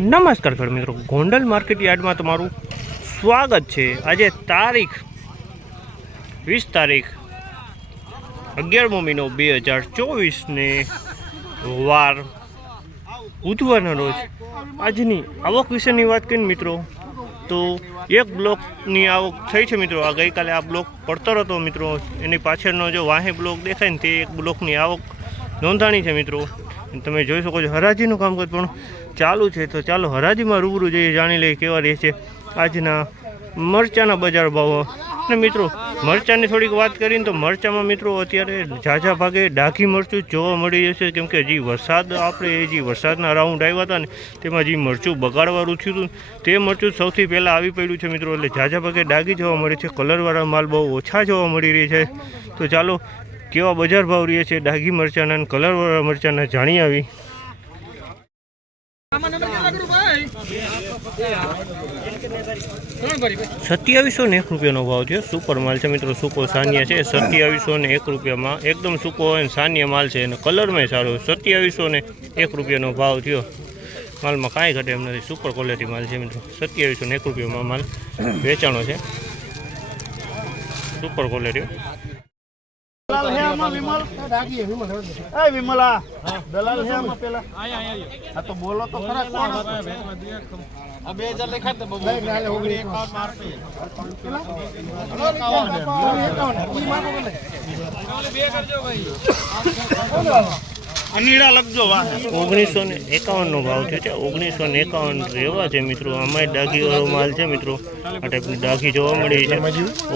નમસ્કાર ખેડૂત મિત્રો. ગોંડલ માર્કેટ યાર્ડમાં તમારું સ્વાગત છે. આજે તારીખ વીસ તારીખ અગિયારમો મહિનો બે હજાર ચોવીસને વાર બુધવારના રોજ આજની આવક વિશેની વાત કરીને મિત્રો, તો એક બ્લોકની આવક થઈ છે મિત્રો. આ ગઈકાલે આ બ્લોક પડતર હતો મિત્રો. એની પાછળનો જો વાહે બ્લોક દેખાય ને તે એક બ્લોકની આવક નોંધાણી છે મિત્રો. તમે જોઈ શકો છો હરાજીનું કામકાજ પણ ચાલુ છે. તો ચાલો હરાજીમાં રૂબરૂ જઈએ, જાણી લઈએ કેવા રહે છે આજના મરચાના બજાર ભાવો. અને મિત્રો, મરચાંની થોડીક વાત કરીને તો મરચાંમાં મિત્રો અત્યારે ઝાઝા ભાગે ડાઘી મરચું જોવા મળી જશે. કેમ કે જે વરસાદ આપણે જે વરસાદના રાઉન્ડ આવ્યા હતા ને, તેમાં જે મરચું બગાડવાનું થયું હતું. તે મરચું સૌથી પહેલાં આવી પડ્યું છે મિત્રો, એટલે ઝાઝા ભાગે ડાઘી જોવા મળે છે. કલરવાળા માલ બહુ ઓછા જોવા મળી રહી છે. તો ચાલો કેવા બજાર ભાવ રહે છે? ડાઘી મરચાંના અને કલરવાળા મરચાંના જાણી આવી. સત્યાવીસો ને એક રૂપિયાનો ભાવ છે. સુપર માલ છે મિત્રો, સૂકો સાનિયા છે. સત્યાવીસો ને એક રૂપિયામાં એકદમ સૂકો હોય ને સાનિયા માલ છે અને કલરમાં સારો. સત્યાવીસો ને એક રૂપિયાનો ભાવ થયો. માલમાં કાંઈ ઘટે એમ નથી. સુપર ક્વોલિટી માલ છે મિત્રો. સત્યાવીસો ને એક રૂપિયામાં માલ વેચાણો છે. સુપર ક્વોલિટી દલાલ હે આમાં વિમલ? ડાગી વિમલ એ વિમલા દલાલ હે આમાં પેલા? આ તો બોલો તો ખરા કોણ આ 2000 લખાત દે બબુ. લઈ નાલે 19 મારતી અનીડા લખજો વાહ. ઓગણીસો ને એકાવનનો ભાવ થયો છે. ઓગણીસો ને એકાવન એવા છે મિત્રો. આમાંય ડાઘીવાળો માલ છે મિત્રો. આ ટાઈપની ડાઘી જોવા મળી છે.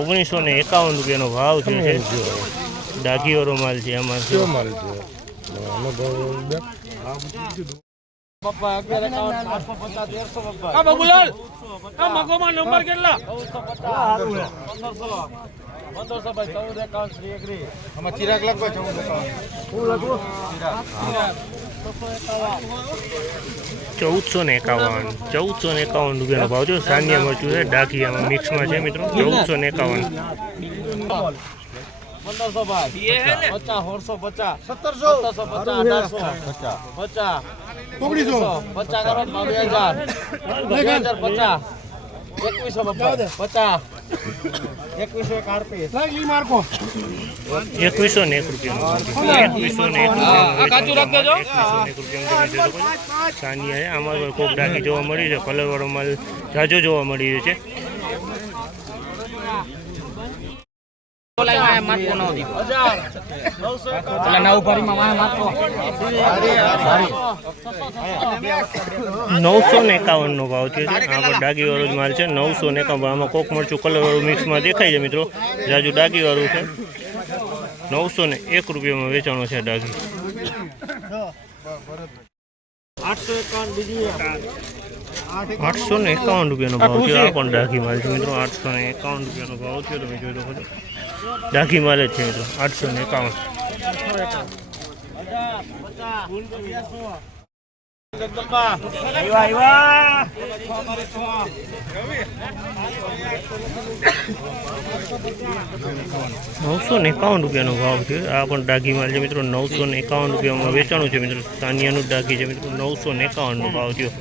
ઓગણીસો ને એકાવન રૂપિયાનો ભાવ થયો છે. ડાઘીવાળો માલ છે, એમાં પપ્પા 11 850 150 આ બબુલાલ આ મગોમાં નંબર કેટલા 1500 1500 ભાઈ 14 એકાવન શ્રી એગ્રી આમાં ચિરાગ લખો 14 એકાવન હું લખું ચૌદસો ને એકાવન, ચૌદસો ને એકાવન રૂપિયાનો ભાવ છે. સાનિયા મરચું છે ડાઘી આમાં મિક્સમાં છે મિત્રો. ચૌદસો ને એકાવન. પંદરસો ભાઈ પચાસ સોળસો પચાસ. સત્તરસો? સત્તરસો પચાસ અઢારસો. પચાસ પચાસ. ઓગણીસો? પચાસ કરો બે હજાર બે હજાર પચાસ. એકવીસો પચાસ. એકવીસો એક આરપી એકવીસો ને એક રૂપિયા એકવીસો ને કાચું એક પણ કોક ડાકી જોવા મળી છે. કલર વાળો માલ જાજો જોવા મળી રહ્યો છે. નવસો ને એકાવન નો ભાવ થયો છે. આમાં ડાગી વાળો માલ છે. નવસો ને એકાવન. આમાં કોક મરચું કલર વાળું મિક્સમાં દેખાય છે મિત્રો. જાજુ ડાગી વાળું છે. નવસો ને એક રૂપિયામાં વેચાણો છે ડાગી. આઠસો ને એકાવન રૂપિયાનો ભાવ છે? આ પણ ડાકી માલ છે મિત્રો. આઠસો ને એકાવન રૂપિયાનો ભાવ છે તમે જોઈ શકો છો. ડાકી માલ જ છે મિત્રો. આઠસો ને એકાવન. નવસો ને એકાવન રૂપિયાનો ભાવ છે. આ પણ ડાઘી માલ છે મિત્રો. નવસો ને એકાવન રૂપિયામાં વેચાણું છે મિત્રો. સાનિયાનું ડાઘી છે મિત્રો. નવસો ને એકાવનનો ભાવ થયો.